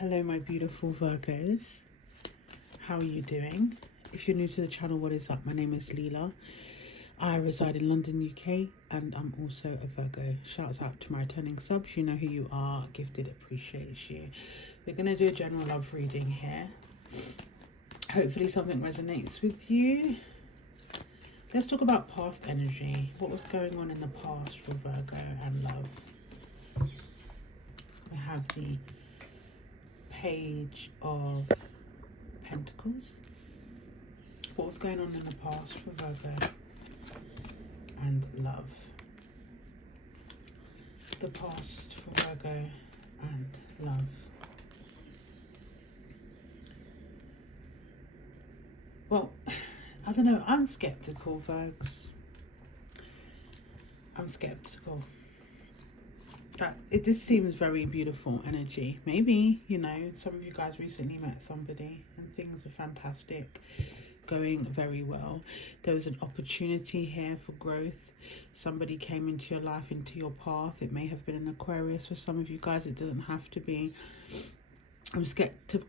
Hello my beautiful Virgos, how are you doing? If you're new to the channel, what is up? My name is Leela. I reside in London, UK, and I'm also a Virgo. Shouts out to my returning subs, you know who you are, gifted, appreciates you. We're going to do a general love reading here. Hopefully something resonates with you. Let's talk about past energy. What was going on in the past for Virgo and love? We have the Page of Pentacles. What was going on in the past for Virgo and love? The past for Virgo and love. Well, I don't know. I'm skeptical, Virgs. I'm skeptical. That it just seems very beautiful energy. Maybe, you know, some of you guys recently met somebody and things are fantastic, going very well. There was an opportunity here for growth. Somebody came into your life, into your path. It may have been an Aquarius for some of you guys. It doesn't have to be. I'm skeptical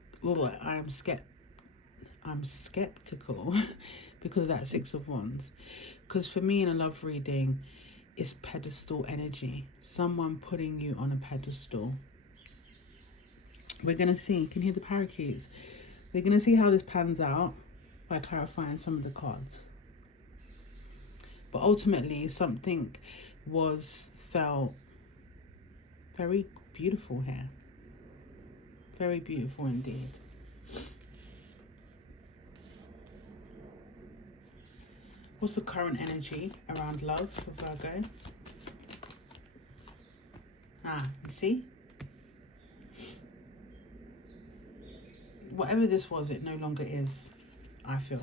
because of that Six of Wands. Because for me in a love reading, it's pedestal energy. Someone putting you on a pedestal. We're going to see. You can hear the parakeets. We're going to see how this pans out by clarifying some of the cards. But ultimately, something was felt very beautiful here. Very beautiful indeed. What's the current energy around love for Virgo? You see? Whatever this was, it no longer is, I feel.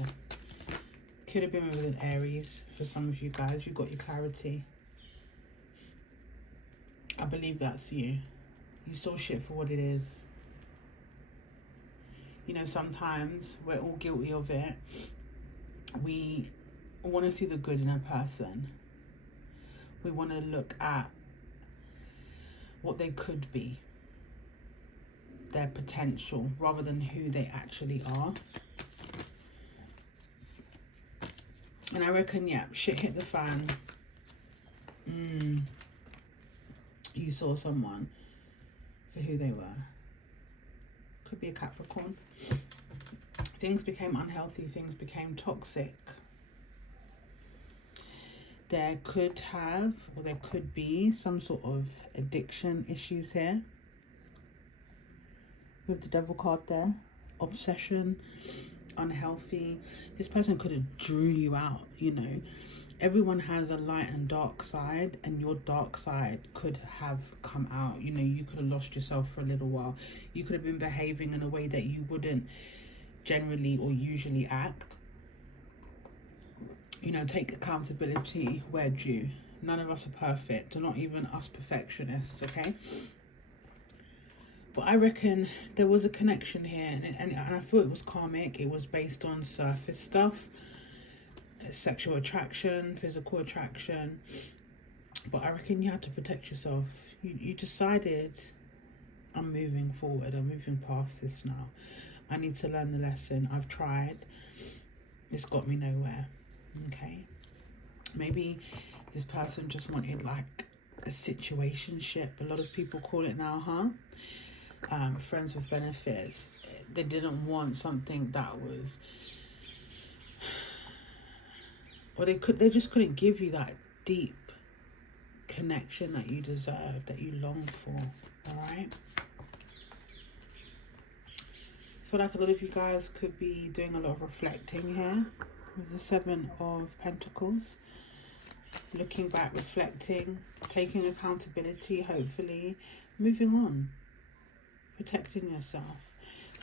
Could have been with an Aries for some of you guys. You got your clarity. I believe that's you. You saw shit for what it is. You know, sometimes we're all guilty of it. We want to see the good in a person. We want to look at what they could be, their potential, rather than who they actually are. And I reckon, yeah, shit hit the fan. You saw someone for who they were. Could be a Capricorn. Things became unhealthy, things became toxic. There could have, or there could be, some sort of addiction issues here. With the Devil card there. Obsession, unhealthy. This person could have drew you out, you know. Everyone has a light and dark side, and your dark side could have come out. You know, you could have lost yourself for a little while. You could have been behaving in a way that you wouldn't generally or usually act. You know, take accountability where due. None of us are perfect, not even us perfectionists, okay? But I reckon there was a connection here, and I thought it was karmic. It was based on surface stuff, sexual attraction, physical attraction. But I reckon you had to protect yourself. You decided, I'm moving forward, I'm moving past this now. I need to learn the lesson. I've tried. It's got me nowhere. Okay, maybe this person just wanted like a situationship. A lot of people call it now, huh? Friends with benefits. They didn't want something that was, or they just couldn't give you that deep connection that you deserve, that you longed for. All right. I feel like a lot of you guys could be doing a lot of reflecting here. With the Seven of Pentacles, looking back, reflecting, taking accountability, hopefully, moving on, protecting yourself,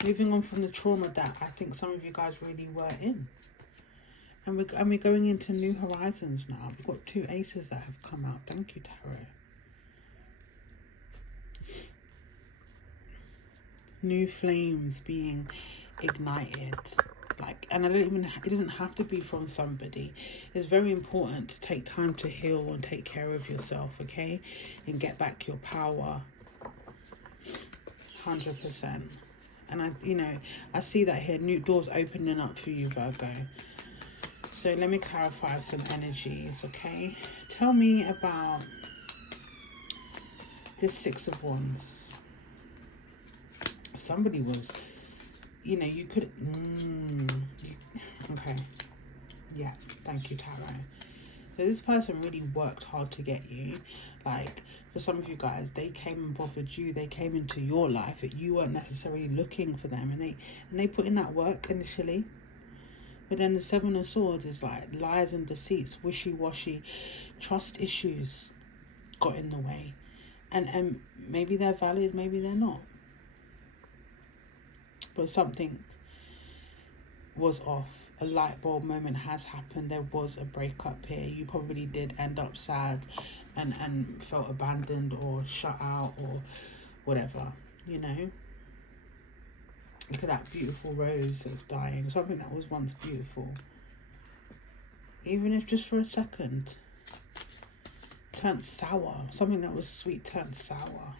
moving on from the trauma that I think some of you guys really were in. And we're going into new horizons now. We've got two aces that have come out. Thank you, Tarot. New flames being ignited. Like, and it doesn't have to be from somebody. It's very important to take time to heal and take care of yourself, okay? And get back your power. 100%. And I see that here, new doors opening up for you, Virgo. So let me clarify some energies, okay? Tell me about this Six of Wands. Somebody was, you could, okay. Yeah, thank you, Tarot. So this person really worked hard to get you. Like, for some of you guys, they came and bothered you. They came into your life that you weren't necessarily looking for them. And they put in that work initially. But then the Seven of Swords is like lies and deceits, wishy-washy, trust issues got in the way. And maybe they're valid, maybe they're not. But something was off. A light bulb moment has happened. There was a breakup here. You probably did end up sad and felt abandoned or shut out or whatever, Look at that beautiful rose that's dying. Something that was once beautiful. Even if just for a second. Turned sour. Something that was sweet turned sour.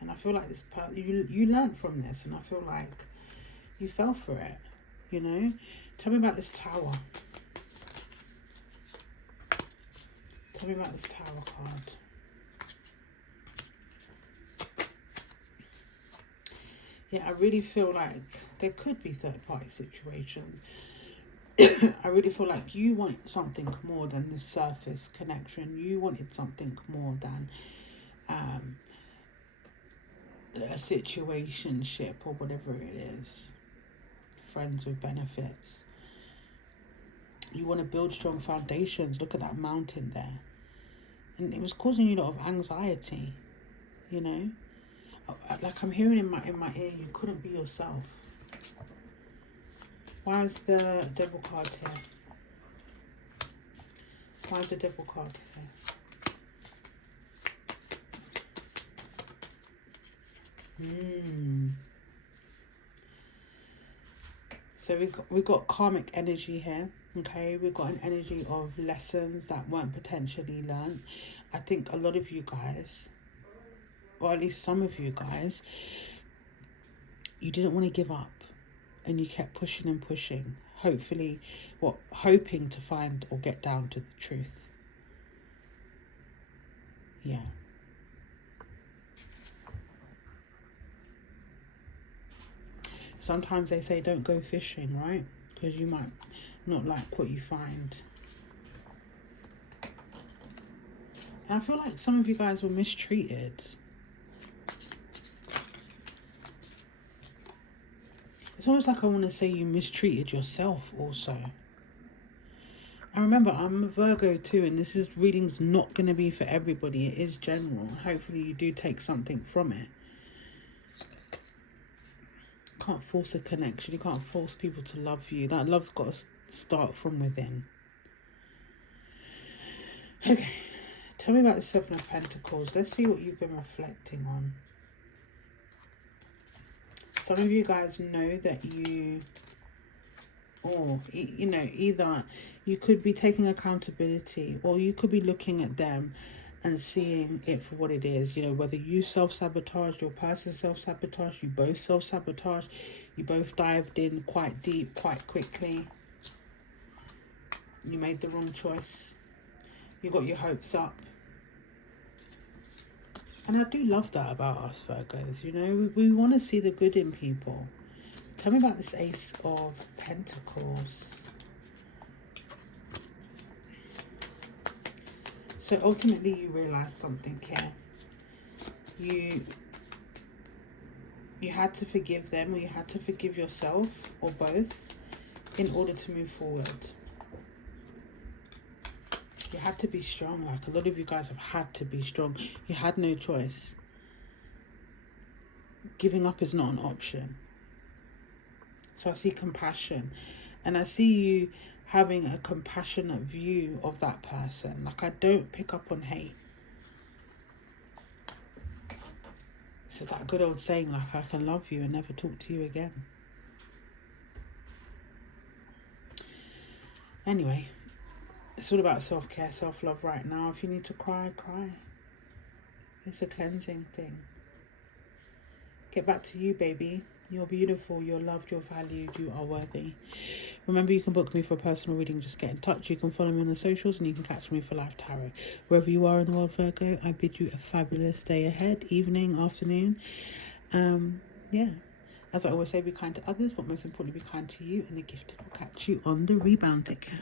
And I feel like this part, you learned from this, and I feel like you fell for it, Tell me about this Tower. Tell me about this Tower card. Yeah, I really feel like there could be third-party situations. I really feel like you want something more than the surface connection. You wanted something more than a situationship or whatever it is. Friends with benefits. You want to build strong foundations. Look at that mountain there. And it was causing you a lot of anxiety, Like I'm hearing in my ear, you couldn't be yourself. Why is the Devil card here? Why is the Devil card here? So we've got karmic energy here. Okay, we've got an energy of lessons that weren't potentially learned. I think a lot of you guys, or at least some of you guys, you didn't want to give up. And you kept pushing and pushing. Hopefully, hoping to find or get down to the truth. Yeah. Sometimes they say don't go fishing, right? Because you might not like what you find. And I feel like some of you guys were mistreated. It's almost like I want to say you mistreated yourself also. And remember, I'm a Virgo too, and this reading's not going to be for everybody. It is general. Hopefully you do take something from it. You can't force a connection. You can't force people to love you. That love's got to start from within. Okay. Tell me about the Seven of Pentacles. Let's see what you've been reflecting on. Some of you guys know that either you could be taking accountability, or you could be looking at them and seeing it for what it is. Whether you self-sabotage, your person self-sabotage, you both self-sabotage, you both dived in quite deep, quite quickly. You made the wrong choice. You got your hopes up. And I do love that about us Virgos, we want to see the good in people. Tell me about this Ace of Pentacles. So ultimately you realized something here. You had to forgive them, or you had to forgive yourself, or both, in order to move forward. You had to be strong. Like, a lot of you guys have had to be strong. You had no choice. Giving up is not an option. So I see compassion. And I see you having a compassionate view of that person. Like, I don't pick up on hate. So that good old saying, like, I can love you and never talk to you again. Anyway. It's all about self-care, self-love right now. If you need to cry, cry. It's a cleansing thing. Get back to you, baby. You're beautiful, you're loved, you're valued, you are worthy. Remember, you can book me for a personal reading. Just get in touch. You can follow me on the socials, and you can catch me for Life Tarot. Wherever you are in the world, Virgo, I bid you a fabulous day ahead, evening, afternoon. Yeah. As I always say, be kind to others, but most importantly, be kind to you, and the gifted will catch you on the rebound. Take care.